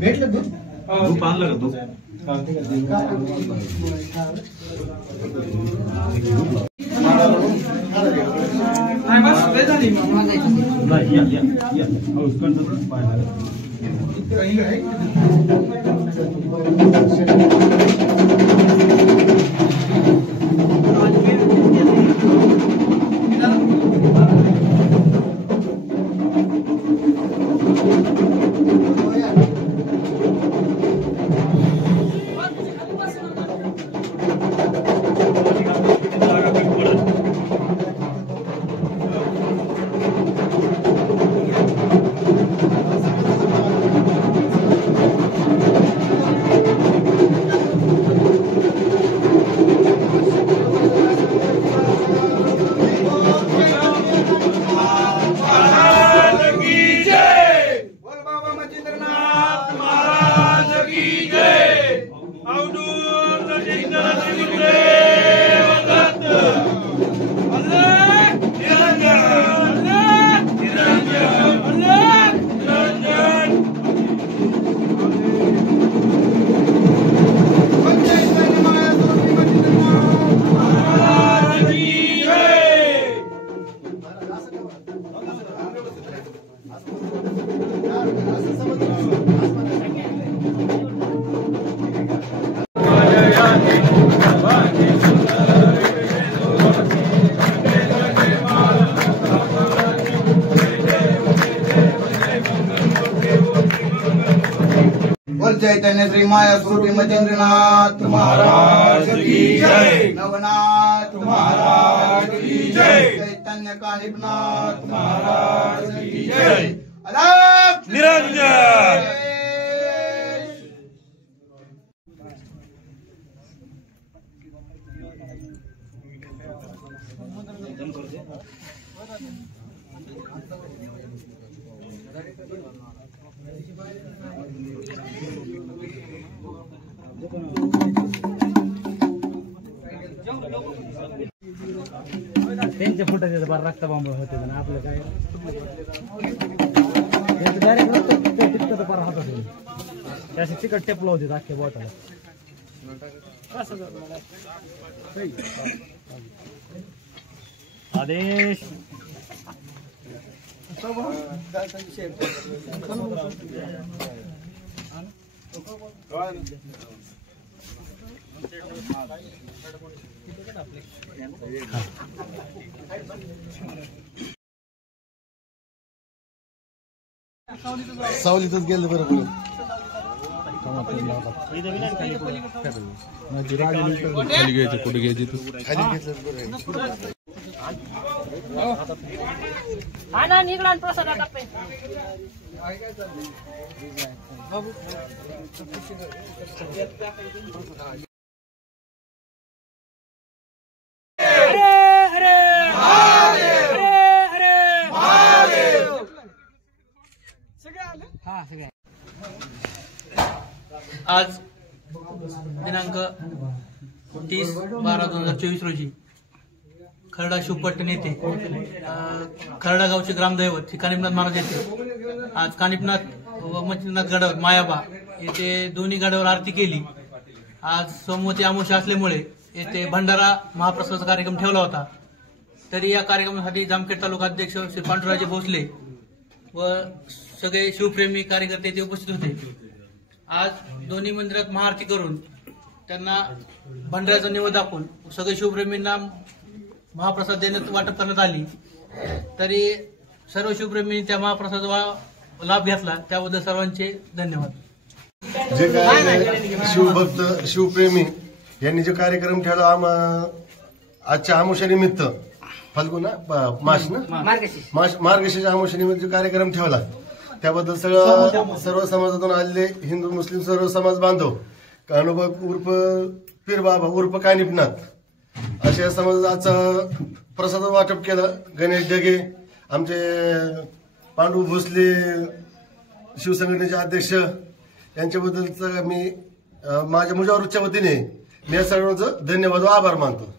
भेटलं दूध दूध आणलं का दूध चैतन्य श्री माया स्वरूपी महेंद्रनाथ महाराज की जय। नवनाथ महाराज की जय। चैतन्य कानिपनाथ महाराज की जय। अलग निरंजन। त्यांच्या फुटाचे बार रक्तबांब होते ना आपलं काय डायरेक्ट पार हातात त्याचे तिकट टेपलं होते अख्ख्या बोटाला आदेश सावलीतच गेलं बरोबर खाली घ्यायचं कुठे घ्यायची तू खाली घेतलं आज दिनांक 30/12/2024 रोजी खरडा शिवपट्ट नेते खरडा गावचे ग्रामदैवत कानिपनाथ महाराज येथे आज कानिपनाथ व मच्छिंद्रनाथ गडावर मायाबा येथे दोन्ही गडावर आरती केली। आज सोमवती अमावस्या असल्यामुळे येथे भंडारा महाप्रसादाचा कार्यक्रम ठेवला होता। तरी या कार्यक्रमासाठी जामखेड तालुका अध्यक्ष श्री पांडुराजे भोसले व सगळे शिवप्रेमी कार्यकर्ते येथे उपस्थित होते। आज दोन्ही मंदिरात महाआरती करून त्यांना भंडाऱ्याचा निवेद दाखवून सगळे शिवप्रेमींना महाप्रसाद देण्यात वाटप करण्यात आली। तरी सर्व शिवप्रेमींनी त्या महाप्रसादाचा लाभ घेतला त्याबद्दल सर्वांचे धन्यवाद। जे काय शिवभक्त शिवप्रेमी यांनी जो कार्यक्रम ठेवला आजच्या अमावस्येनिमित्त फाल्गुन मार्गशीर्ष अमावस्येनिमित्त जो कार्यक्रम ठेवला त्याबद्दल सर्व समाजातून आलेले हिंदू मुस्लिम सर्व समाज बांधव कान्होबा उर्फ पीर बाबा उर्फ कानिफनाथ अशा समाजाचा प्रसाद वाटप केलं. गणेश डगे आमचे पांडू भोसले शिवसंघटनेचे अध्यक्ष यांच्याबद्दलच मी माझ्या मुजावरच्या वतीने मी या सर्वांचं धन्यवाद व आभार मानतो.